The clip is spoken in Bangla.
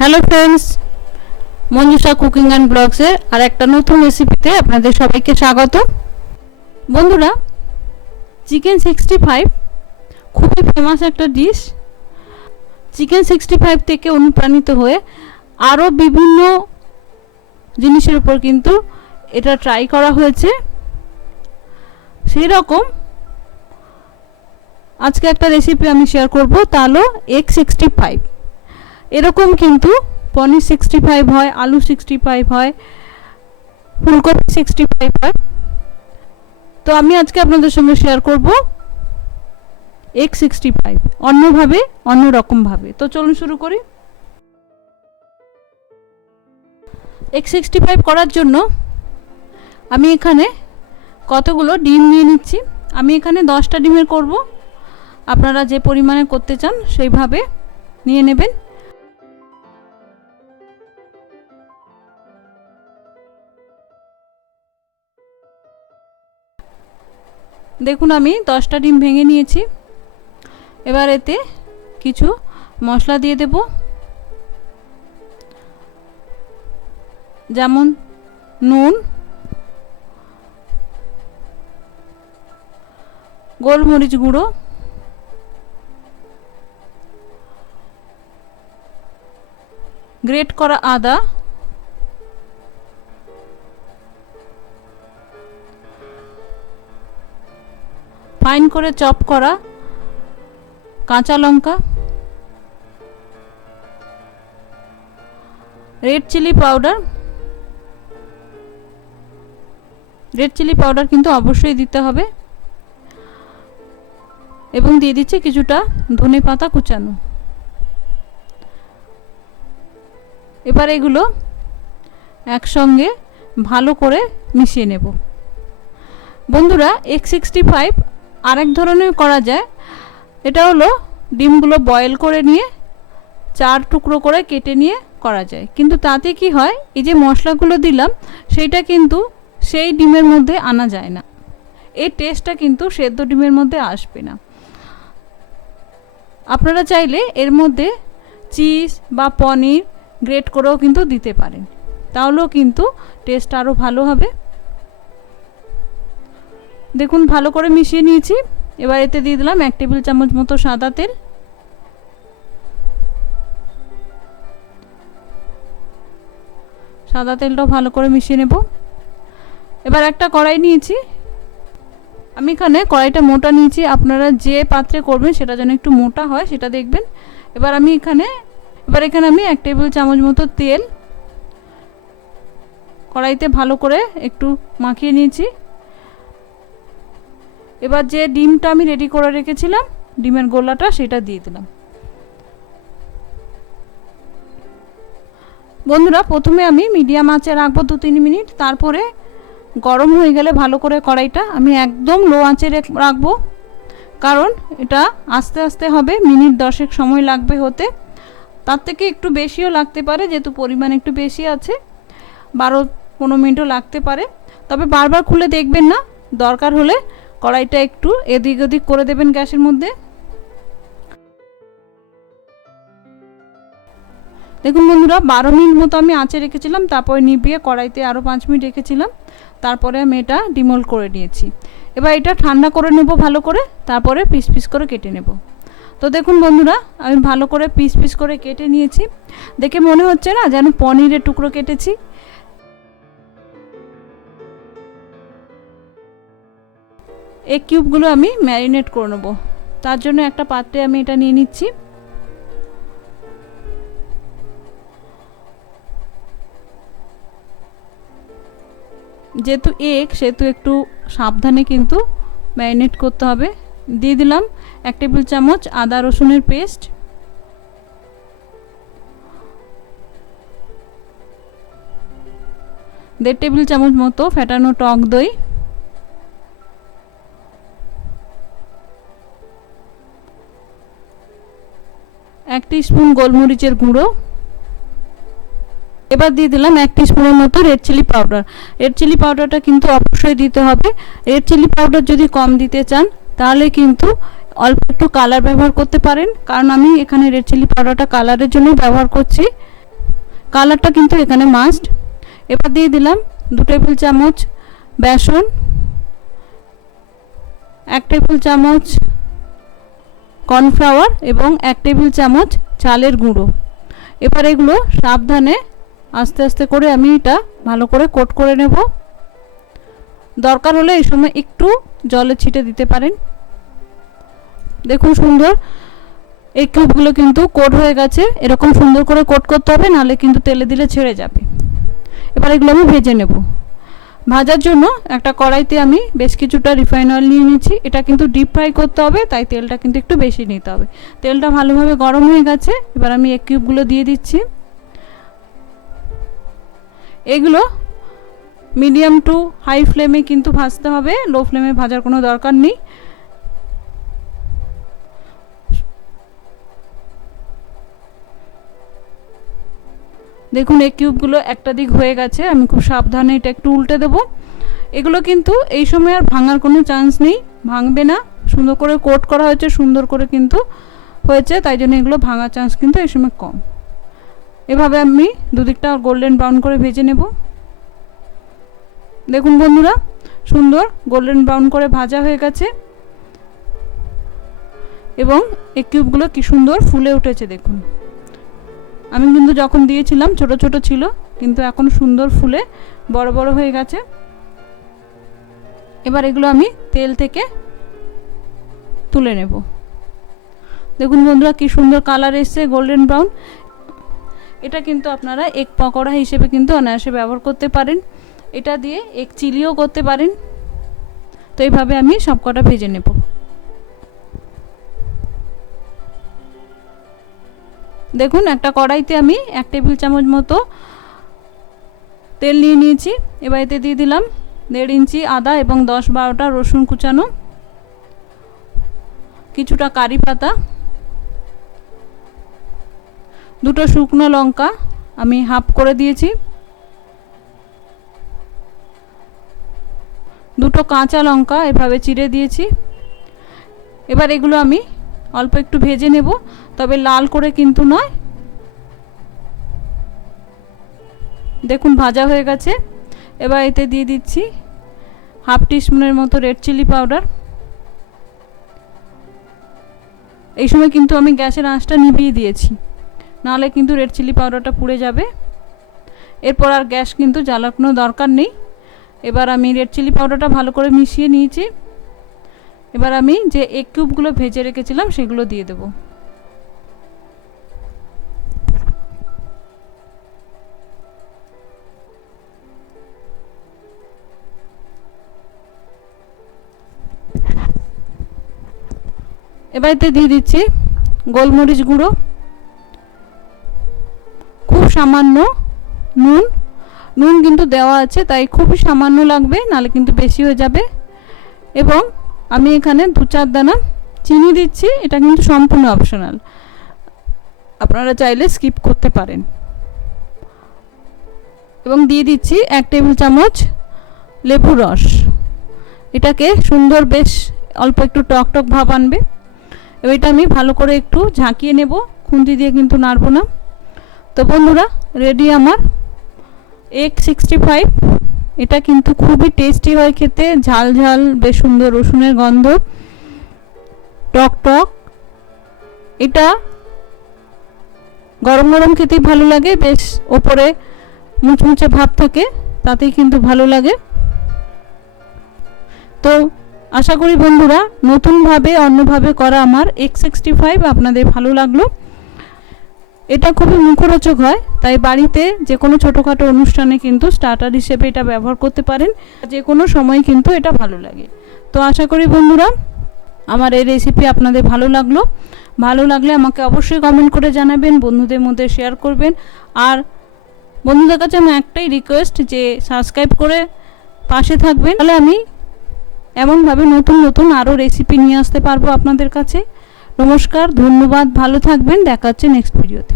Hello friends, Manjusha cooking and ব্লগসের আর একটা নতুন রেসিপিতে আপনাদের সবাইকে স্বাগত। বন্ধুরা, চিকেন 65 খুবই ফেমাস একটা ডিশ। চিকেন 65 থেকে অনুপ্রাণিত হয়ে আরও বিভিন্ন জিনিসের উপর কিন্তু এটা ট্রাই করা হয়েছে। সেই রকম আজকে একটা রেসিপি আমি শেয়ার করব, তা হলো এগ 65। এরকম কিন্তু পনির 65 হয়, আলু 65 হয়, ফুলকপি 65 হয়। তো আমি আজকে আপনাদের সঙ্গে শেয়ার করব এগ 65 অন্যভাবে, অন্যরকমভাবে। তো চলুন শুরু করি। এগ 65 করার জন্য আমি এখানে কতগুলো ডিম নিয়ে নিচ্ছি। আমি এখানে 10টা ডিমের করব। আপনারা যে পরিমাণে করতে চান সেইভাবে নিয়ে নেবেন। দেখুন, আমি 10টা ডিম ভেঙে নিয়েছি। এবার এতে কিছু মশলা দিয়ে দেব, যেমন নুন, গোলমরিচ গুঁড়ো, গ্রেট করা আদা, ফাইন করে চপ করা কাঁচা লঙ্কা, red chilli powder. Red chilli powder কিন্তু অবশ্যই দিতে হবে, এবং দিয়ে দিচ্ছি কিছুটা ধনে পাতা কুচানো। এবার এগুলো একসঙ্গে ভালো করে মিশিয়ে নেব। বন্ধুরা, এগ 65 আরেক ধরনের করা যায়। এটা হলো ডিমগুলো বয়েল করে নিয়ে 4 টুকরো করে কেটে নিয়ে করা যায়, কিন্তু তাতে কি হয়, এই যে মশলাগুলো দিলাম সেইটা কিন্তু সেই ডিমের মধ্যে আনা যায় না। এই টেস্টটা কিন্তু সেদ্ধ ডিমের মধ্যে আসবে না। আপনারা চাইলে এর মধ্যে চিজ বা পনির গ্রেট করেও কিন্তু দিতে পারেন, তাহলেও কিন্তু টেস্ট আরও ভালো হবে। দেখুন, ভালো করে মিশিয়ে নিয়েছি। এবার এতে দিয়ে দিলাম 1 টেবিল চামচ মতো সাদা তেল। সাদা তেলটাও ভালো করে মিশিয়ে নেব। এবার একটা কড়াই নিয়েছি। আমি এখানে কড়াইটা মোটা নিয়েছি। আপনারা যে পাত্রে করবেন সেটা যেন একটু মোটা হয় সেটা দেখবেন। এবার এখানে আমি 1 টেবিল চামচ মতো তেল কড়াইতে ভালো করে একটু মাখিয়ে নিয়েছি। এবার যে ডিমটা আমি রেডি করে রেখেছিলাম, ডিমের গোলাটা, সেটা দিয়ে দিলাম। বন্ধুরা, প্রথমে আমি মিডিয়াম আঁচে রাখবো 2-3 মিনিট। তারপরে গরম হয়ে গেলে ভালো করে কড়াইটা আমি একদম লো আঁচে রাখবো, কারণ এটা আস্তে আস্তে হবে। মিনিট 10 সময় লাগবে হতে, তার থেকে একটু বেশিও লাগতে পারে, যেহেতু পরিমাণ একটু বেশি আছে। 12-15 মিনিটও লাগতে পারে। তবে বারবার খুলে দেখবেন না, দরকার হলে কড়াইটা একটু এদিক ওদিক করে দেবেন গ্যাসের মধ্যে। দেখুন বন্ধুরা, 12 মিনিট মতো আমি আঁচে রেখেছিলাম, তারপরে নিভিয়ে কড়াইতে আরও 5 মিনিট রেখেছিলাম। তারপরে আমি এটা ডিমোল্ড করে নিয়েছি। এবার এটা ঠান্ডা করে নেব ভালো করে, তারপরে পিস পিস করে কেটে নেব। তো দেখুন বন্ধুরা, আমি ভালো করে পিস পিস করে কেটে নিয়েছি। দেখে মনে হচ্ছে না যেন পনিরের টুকরো কেটেছি। এগ কিউবগুলো আমি ম্যারিনেট করে নেব। তার জন্য একটা পাত্রে আমি এটা নিয়ে নিচ্ছি। যেহেতু এগ, সেহেতু একটু সাবধানে কিন্তু ম্যারিনেট করতে হবে। দিয়ে দিলাম 1 টেবিল চামচ আদা রসুনের পেস্ট, 1.5 টেবিল চামচ মতো ফেটানো টক দই, 1 টিস্পুন গোলমরিচের গুঁড়ো। এবার দিয়ে দিলাম 1 টিস্পুনের মতো red chilli powder. Red chilli পাউডারটা কিন্তু অবশ্যই দিতে হবে। রেড চিলি পাউডার যদি কম দিতে চান তাহলে কিন্তু অল্প একটু কালার ব্যবহার করতে পারেন, কারণ আমি এখানে রেড চিলি পাউডারটা কালারের জন্য ব্যবহার করছি। কালারটা কিন্তু এখানে মাস্ট। এবার দিয়ে দিলাম 2 টেবিল চামচ বেসন, 1 টেবিল চামচ কর্নফ্লাওয়ার এবং 1 টেবিল চামচ চালের গুঁড়ো। এবার এগুলো সাবধানে আস্তে আস্তে করে আমি এটা ভালো করে কোট করে নেব। দরকার হলে এই সময় একটু জলে ছিটে দিতে পারেন। দেখুন সুন্দর এই কিউবগুলো কিন্তু কোট হয়ে গেছে। এরকম সুন্দর করে কোট করতে হবে, নাহলে কিন্তু তেলে দিলে ছেড়ে যাবে। এবার এগুলো আমি ভেজে নেব। ভাজার জন্য একটা কড়াইতে আমি বেশ কিছুটা রিফাইন অয়েল নিয়ে নিয়েছি। এটা কিন্তু ডিপ ফ্রাই করতে হবে, তাই তেলটা কিন্তু একটু বেশি নিতে হবে। তেলটা ভালোভাবে গরম হয়ে গেছে। এবার আমি এগ কিউবগুলো দিয়ে দিচ্ছি। এগুলো মিডিয়াম টু হাই ফ্লেমে কিন্তু ভাজতে হবে, লো ফ্লেমে ভাজার কোনো দরকার নেই। দেখুন এই কিউবগুলো একটা দিক হয়ে গেছে। আমি খুব সাবধানে এটা একটু উল্টে দেব। এগুলো কিন্তু এই সময় আর ভাঙার কোনো চান্স নেই, ভাঙবে না। সুন্দর করে কোট করা হয়েছে, সুন্দর করে কিন্তু হয়েছে, তাই জন্য এগুলো ভাঙার চান্স কিন্তু এই সময় কম। এভাবে আমি দুদিকটা গোল্ডেন ব্রাউন করে ভেজে নেব। দেখুন বন্ধুরা সুন্দর গোল্ডেন ব্রাউন করে ভাজা হয়ে গেছে এবং এই কিউবগুলো কি সুন্দর ফুলে উঠেছে। দেখুন আমি কিন্তু যখন দিয়েছিলাম ছোট ছোট ছিল, কিন্তু এখন সুন্দর ফুলে বড় বড় হয়ে গেছে। এবার এগুলো আমি তেল থেকে তুলে নেব। দেখুন বন্ধুরা কি সুন্দর কালার এসছে গোল্ডেন ব্রাউন। এটা কিন্তু আপনারা এগ পকোড়া হিসেবে কিন্তু অনায়াসে ব্যবহার করতে পারেন। এটা দিয়ে এগ চিলিও করতে পারেন। তো এইভাবে আমি সবকটা ভেজে নেব। দেখুন একটা কড়াইতে আমি 1 টেবিল চামচ মতো তেল নিয়ে নিয়েছি। এবার এতে দিয়ে দিলাম 1.5 ইঞ্চি আদা এবং 10-12টা রসুন কুচানো, কিছুটা কারি পাতা, 2টো শুকনো লঙ্কা আমি হাফ করে দিয়েছি, 2টো কাঁচা লঙ্কা এভাবে চিড়ে দিয়েছি। এবার এগুলো আমি অল্প একটু ভেজে নেব, তবে লাল করে কিন্তু নয়। দেখুন ভাজা হয়ে গেছে। এবার এতে দিয়ে দিচ্ছি হাফ টিস্পুনের মতো রেড চিলি পাউডার। এই সময় কিন্তু আমি গ্যাসের আঁচটা নিভিয়ে দিয়েছি, নাহলে কিন্তু রেড চিলি পাউডারটা পুড়ে যাবে। এরপর আর গ্যাস কিন্তু জ্বালার কোনো দরকার নেই। এবার আমি রেড চিলি পাউডারটা ভালো করে মিশিয়ে নিয়েছি। এবার আমি যে এগ কিউবগুলো ভেজে রেখেছিলাম সেগুলো দিয়ে দেব। এবার এতে দিয়ে দিচ্ছি গোলমরিচ গুঁড়ো, খুব সামান্য নুন। নুন কিন্তু দেওয়া আছে, তাই খুবই সামান্য লাগবে, নাহলে কিন্তু বেশি হয়ে যাবে। এবং আমি এখানে 2-4 দানা চিনি দিচ্ছি। এটা কিন্তু সম্পূর্ণ অপশনাল, আপনারা চাইলে স্কিপ করতে পারেন। এবং দিয়ে দিচ্ছি 1 টেবিল চামচ লেবুর রস। এটাকে সুন্দর বেশ অল্প একটু টক টক ভাব আনবে। এবার এটা আমি ভালো করে একটু ঝাঁকিয়ে নেব, খুন্তি দিয়ে কিন্তু নাড়বো না। তো বন্ধুরা রেডি আমার এগ 65। এটা কিন্তু খুবই টেস্টি হয় খেতে, ঝাল ঝাল বেশ সুন্দর রসুনের গন্ধ, টক টক। এটা গরম গরম খেতেই ভালো লাগে, বেশ ওপরে মুচমুচে ভাব থাকে, তাতেই কিন্তু ভালো লাগে। তো আশা করি বন্ধুরা নতুনভাবে অন্যভাবে করা আমার এগ 65 আপনাদের ভালো লাগলো। এটা খুবই মুখরোচক হয়, তাই বাড়িতে যে কোনো ছোটোখাটো অনুষ্ঠানে কিন্তু স্টার্টার হিসেবে এটা ব্যবহার করতে পারেন। যে কোনো সময় কিন্তু এটা ভালো লাগে। তো আশা করি বন্ধুরা আমার এই রেসিপি আপনাদের ভালো লাগলো। ভালো লাগলে আমাকে অবশ্যই কমেন্ট করে জানাবেন, বন্ধুদের মধ্যে শেয়ার করবেন। আর বন্ধুদের কাছে আমার একটাই রিকোয়েস্ট যে সাবস্ক্রাইব করে পাশে থাকবেন, তাহলে আমি এমনভাবে নতুন নতুন আরও রেসিপি নিয়ে আসতে পারবো আপনাদের কাছে। নমস্কার, ধন্যবাদ, ভালো থাকবেন, দেখা হচ্ছে নেক্সট ভিডিওতে।